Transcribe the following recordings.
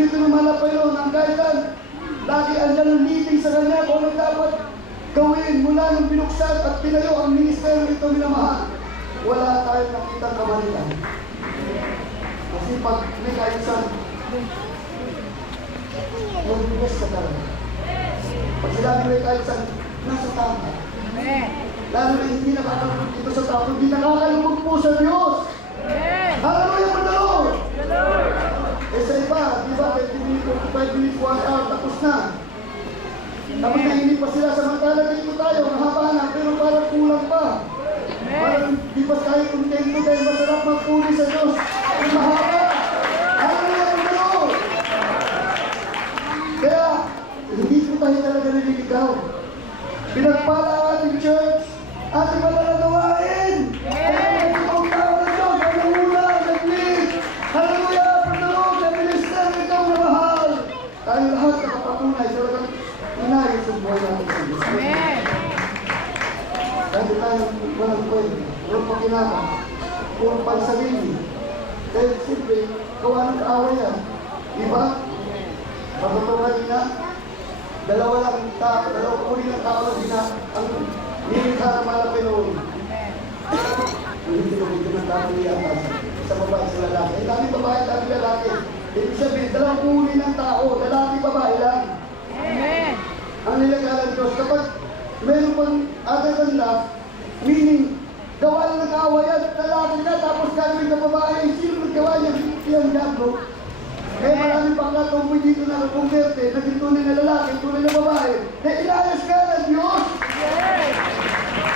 Espiritu ng Malapayo ng kailan lagi andyan ang leading sa kanya kung ano dapat gawin mula nung binuksan at pinayo ang ministeryo nito minamahal. Wala tayong nakitang kamalian. Kasi pag may kaayusan, mag-bless ka talaga. Pag sinabi may kaayusan, nasa tama. Lalo na hindi nakakalugod dito sa tao, hindi nakakalugod po sa Diyos. Hallelujah for the Lord! Eh sa iba, di ba, 30 minutes, 45 minutes, 1 hour, tapos na. Tapos nahinip pa sila, samantala dito tayo, mahaba na, pero parang kulang pa. Parang di ba tayo kontento dahil masarap magpuli sa Diyos. Ang mahaba. Hallelujah for the Lord! Kaya, hindi po tayo talaga naliligaw. Pinagpala ang ating church, ating malalagawain. Kaya itong tao na Diyos, ang nanguna, nag-lead. Hallelujah for the Lord, na minister ikaw na mahal. Tayo lahat nakapatunay, talagang inayos ang buhay natin sa Diyos. Dahil tayo walang pwede, walang pakinabang, walang pansarili. Dahil siyempre, gawa ng kaaway yan. Diba? Pagkatuloy na, dalawang uri ng tao na din ang nilikha ng Malapayo. Hindi ng tao niyata sa babae sa lalaki. Eh, dami babae, dami lalaki. Ibig sabihin, dalawang uri ng tao, lalaki, babae lang. Amen. Ang nilikha ng Diyos, kapag meron pang other than that, meaning, gawa ng nag-awayan, lalaki na, tapos gagawin ng babae, sino naggawa niya? Yung diablo. Kaya maraming pagkatumboy dito na kumberte, naging tunay na lalaki, tunay na babae, na ilayos ka ng Diyos!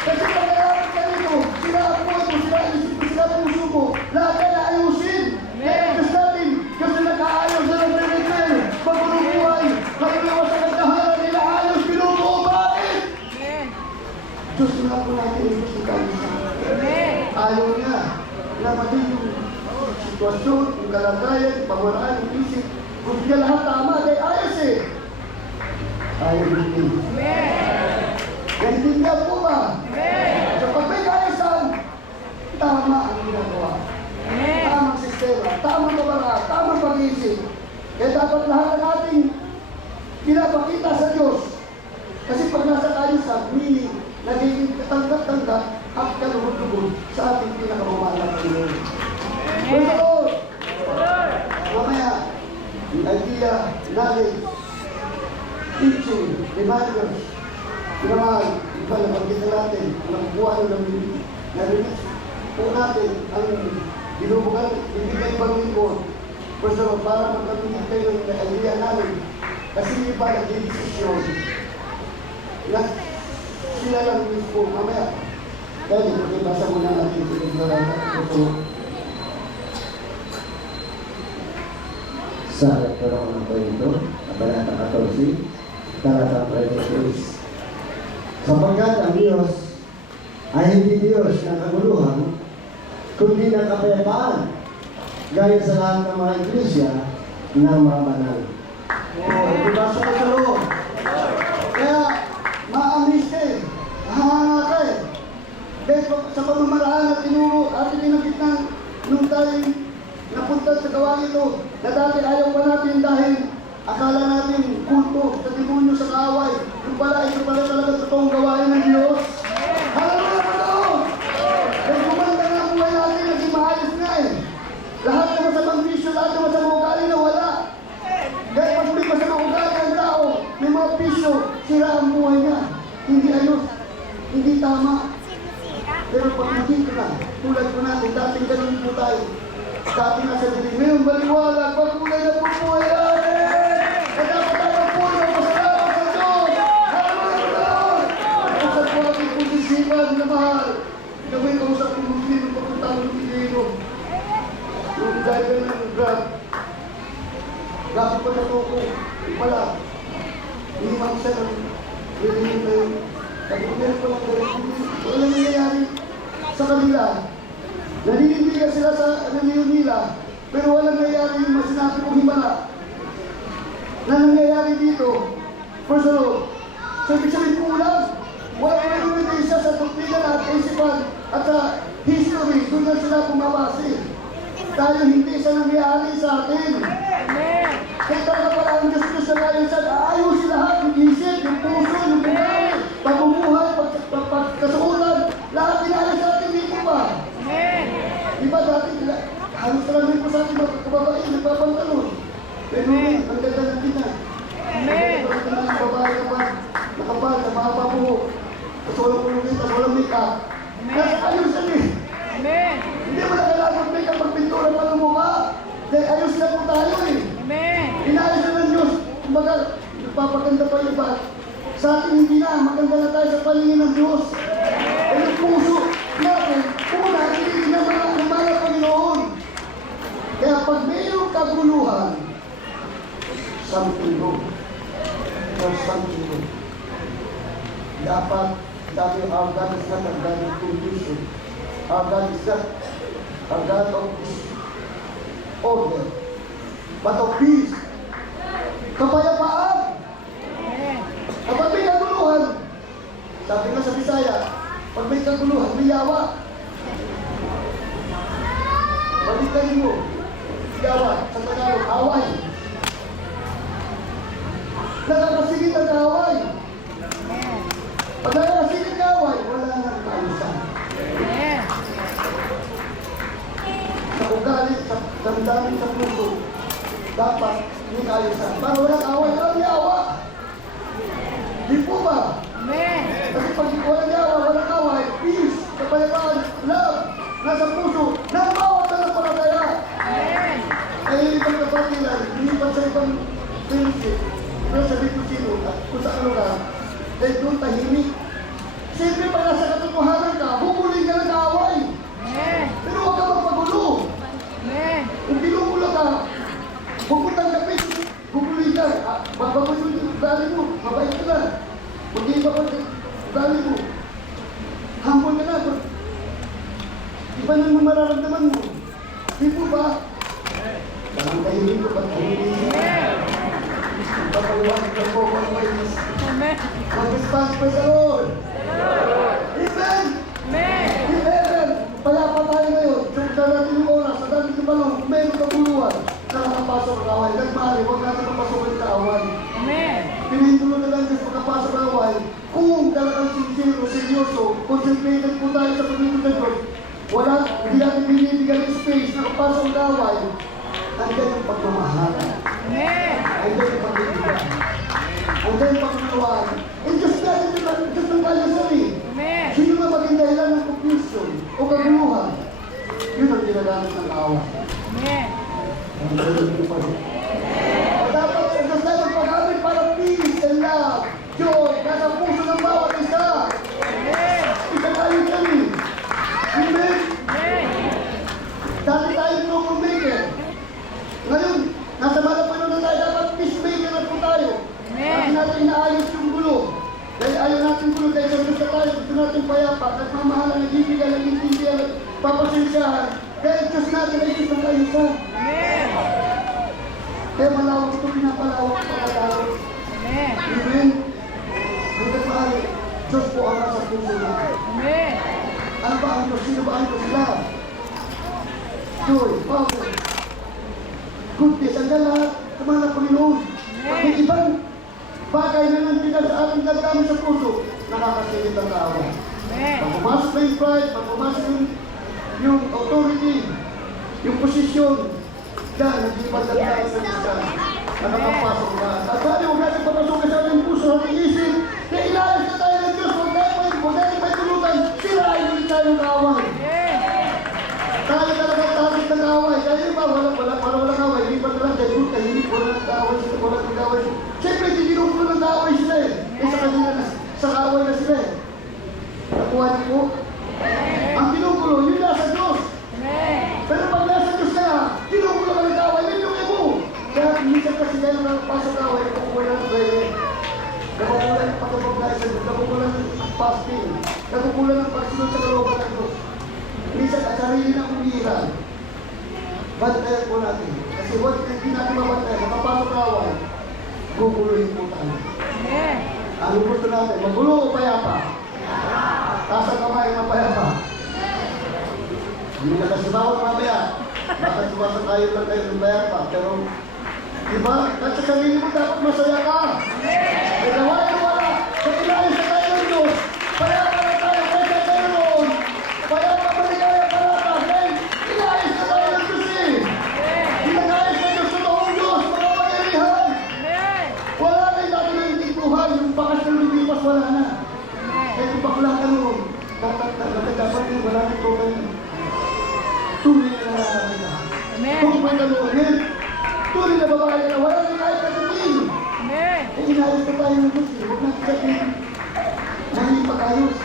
Kasi pagkakapit ka nito, sila ang buhay mo, sila ang isip mo, sila ang puso mo, lahat ka na ayusin! Kaya Diyos natin, kasi nag-aayos na ng Pilipinas, pagulong buhay, mag-iwas sa kagdaharan nila, ayos, pinubuo, bakit? Diyos na po natin, Diyos na tayo sa ayaw niya, na pati yung sitwasyon, yung kalagayan, yung pagwaraan, yung isip, kung hindi lahat tama, dahil ayos eh. Ayaw hindi. Naintindihan po ba? So pag may kaayusan, tama ang ginagawa. Tamang sistema, tamang kabaraan, tamang pag-iisip. Kaya dapat lahat ng ating pinapakita sa Diyos. Kasi pag nasa kaayusan, meaning, nagiging katanggap-tanggap at kalugod-lugod sa ating pinakamamalang Panginoon. Praise the Lord! Mamaya, yung idea, knowledge, teaching, reminders, pinamahal, iba na pagkita natin, nakukuha ng narinig po natin ang binubukan, ibigay bang lingkod. Praise the Lord, para magkatuloy kayo ng idea namin. Kasi iba naging desisyon na sila lang mismo mamaya. Kaya dito, ibasa mo na natin sa ito. Sa Rektorong ng Korinto, Kabanata 14, Talata 23. Sapagkat ang Diyos ay hindi Diyos ng kaguluhan, kundi ng kapayapaan, gaya sa lahat ng mga iglesia ng mga banal. Ibasa ko sa loob. Kaya, ma-amaze ka eh. Hahanga ka eh. Dahil sa pamamaraan na tinuro, ating inagit na nung tayo napunta sa gawain ito, na dati ayaw pa natin dahil akala natin kulto, sa demonyo sa kaaway. Yung pala, ito pala talaga totoong gawain ng Diyos. Hallelujah po daw! Dahil kumanda na ang buhay natin, naging maayos nga eh. Lahat na masamang bisyo, lahat na masamang ugali na wala. Dahil pag may masamang ugali ang tao, may mga bisyo, sira ang buhay niya. Hindi ayos, hindi tama. Pero pag nandito na, tulad ko natin, dating ganun po tayo. Dati na sa dilig, ngayon baliwala, pagkulay na pumuhay natin! At dapat tayo puno, pasalamat sa Diyos! Hallelujah po Lord! Kausap ko ating pusisipan na mahal. Gawin kausap ko Muslim, papunta ko ng Pilipino. Yung driver ng Grab. Grabe pa na ko, pala. Hindi makisa ng relihin na yun. Pag-ulit ko lang gawin, walang nangyayari sa kanila. Naninindigan sila sa reliyon nila, pero walang nangyayari yung masinabi kong himala. Na nangyayari dito, first of all, so ibig sabihin kulang. Walang nangyayari siya sa doktrina at isipan at sa history, doon na sila pumabase. Tayo hindi siya nangyayari sa atin. Kaya Amen. Ang ganda ng kita. Amen. Ang ganda ng babae kapag nakapal, sa mahaba po. Tapos walang pulungin, tapos walang make-up. Kasi ayos yan eh. Amen. Hindi mo na kailangan mag-make-up pag pintura pa ng mukha. Dahil ayos na po tayo eh. Amen. Inayos na ng Diyos. Kumbaga, nagpapaganda pa yung iba. Sa atin hindi na, maganda na tayo sa palingin ng Diyos. Eh, yung puso natin, una, hindi na mga Panginoon. Kaya pag mayroong kaguluhan, something wrong. Or something wrong. Dapat, sabi, our God is not a God of confusion. Our God is not a God of disorder, but of peace. Kapayapaan. Amen. Kapag may kaguluhan, sabi nga sa Bisaya, pag may kaguluhan, may yawa. Balikan mo, yawa, sa Tagalog, away. Nakakasigit ang away. Amen. Pag nakakasigit ang away, wala nang kaayusan. Amen. Sa ugali, sa damdamin, sa puso, dapat may kaayusan. Para walang away, walang yawa. Di po ba? Amen. Kasi pag walang yawa, walang away, peace, kapayapaan, love, nasa puso, ng bawat talapalataya. Amen. Ay ibang kapatilan, lilipat sa ibang fellowship, pero sa dito sino, at kung saan lugar, dahil doon tahimik. Siyempre pag nasa katotohanan ka, bubulin ka ng away. Amen. Pero huwag ka magpagulo. Amen. Kung ginugulo ka, huwag mo tanggapin, bubulin ka. Magpagulo yung ugali mo, mabait ka na. Mag-iiba pa yung ugali mo. Humble ka na. Iba na mo mararamdaman mo. Di po ba? Parang tahimik ko, ba't tahimik? Papaliwanag ka po, pag-iis. Amen. Mag-response praise the Lord. Amen! Amen. Amen! Payapa tayo ngayon. Sa natin yung oras, sa natin yung balong, kung meron kaguluhan, nakakapasok ang away. Nagmahali, huwag natin mapasukin sa away. Amen. Pinintulo na lang Diyos makapasok ang away. Kung talagang sincere, seryoso, concentrated po tayo sa pagdating ng Diyos, wala, hindi natin binibigyan ng space na kapasok ang away, andyan yung pagmamahala. Amen. Andyan yung pagbibigyan. Andyan yung pagmamahala. Eh, Diyos natin yung Diyos ng kanya sarili. Amen. Sino na maging dahilan ng confusion o kaguluhan? Yun ang ginagamit ng away. Amen. Ang galing ko pa rin. Dapat sa Diyos na magpagamit para peace and love, joy, nasa puso ng bawat isa. Amen. Isa tayo dyan eh. Amen? Amen. Dati tayo troublemaker. Ngayon, nasa malapanon na tayo, dapat peacemaker na po tayo. Hindi natin inaayos yung gulo. Dahil ayaw natin gulo, dahil sa Diyos na tayo, gusto natin payapa, nagmamahalan, nagibigay, nagintindihan, nagpapasensyahan. Dahil Diyos natin ay Diyos ng kaayusan. Amen. Kaya malawak ito, pinapalawak ang pagkatawag. Amen. Amen? Hanggang maaari, Diyos po ang nasa puso natin. Amen. Ano ba ang Diyos? Sino ba ang Diyos? Love, joy, power, goodness, ang lahat sa mga Panginoon. Pag may ibang bagay na nandiyan sa ating damdamin sa puso, nakakasigit ang tao. Amen. Pag pumasok na yung pride, pag pumasok yung authority, yung posisyon, yan, nag-ibang damdamin sa Diyos. Nakakapasok na. At sabi, huwag natin papasukin sa ating puso, ating isip, na ilayas na tayo ng Diyos, huwag natin may tulutan, sirain ulit tayo ng away. Tayo talaga tapos ng away. Kaya ba, para walang away, hindi pa talaga dahil tahimik, walang away sila, walang nag-away sila. Siyempre, hindi ginugulo ng away sila eh. Eh sa kanila, sa away na sila eh. Nakuha niyo po? Ang ginugulo, yun nasa Diyos. Pero pag nasa Diyos ka na, ginugulo ka ng away, yun yung mo. Kaya minsan kasi kayo nakapasok ng away, nakukuha ng prayer. Nakukuha ng pagkabaglaysan, nakukuha ng fasting, nakukuha ng pagsunod sa kalooban ng Diyos. Minsan at sarili na umiiran. Bantayan po natin. Kasi huwag hindi natin mabantayan. Makapasok na away, guguloyin po tayo. Ano gusto natin? Magulo o payapa? Taas ang kamay ng payapa. Hindi na kasi bawat mamaya. Baka sumasang tayo lang kayo ng payapa. Pero, diba? At sa sarili mo dapat masaya ka. E gawain mo wala. Sa ilalim sa tayo ng Diyos. Payapa na tayo. Kaya tayo noon. Payapa maligaya ka natin. Dahil inayos na tayo ng Diyos eh. Inayos na Diyos sa toong Diyos. Mga babae ka na, wala na kahit katitin. Amen. Eh, inayos na tayo ng Diyos. Huwag natin sabihin, mali pag-ayos.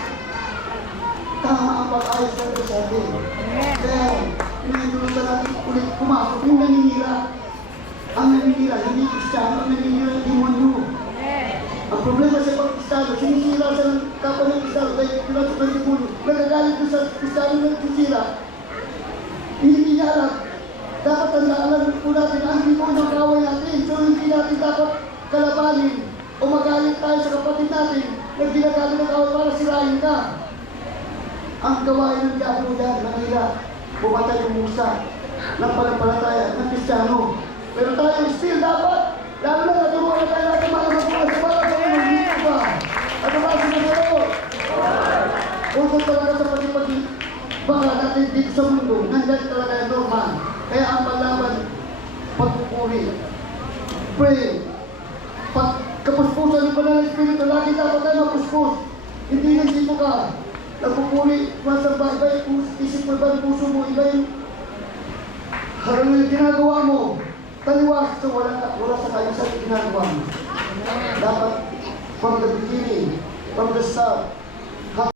Tama ang pag-ayos ng Diyos sa atin. Amen. Kaya, pinahintulutan natin ulit pumasok yung naninira. Ang naninira, hindi Kristiyano, ang naninira, demonyo. Amen. Ang problema sa ibang Kristiyano, sinisira sa kapwa ng Kristiyano, dahil pinasok ng demonyo, nagagalit doon sa Kristiyano ng sinisira. Hindi niya alam. Dapat alam po natin na ang demonyo ang kaway natin. So hindi natin dapat kalabanin o magalit tayo sa kapatid natin na ginagamit ng kaway para sirahin ka. Ang gawain ng diablo yan, Manila, pumatay yung musa ng panampalataya ng Kristiyano. Pero tayo still dapat, lalo na naturuan na tayo natin mga magmula sa mga gawin ng dito ba? At ang mga sinasayo, kung talaga sa pagipagin, baka natin dito sa mundo, nandyan talaga yung normal. Kaya ang malaban, pagpupuri, pray, kapuspusan ng banal na Espiritu, lagi dapat tayo mapuspos. Hindi lang dito ka, nagpupuri, masamba, iba yung isip mo, iba yung puso mo, iba yung harang yung ginagawa mo. Taliwas, so wala sa kayo sa ginagawa mo. Dapat, from the beginning, from the start,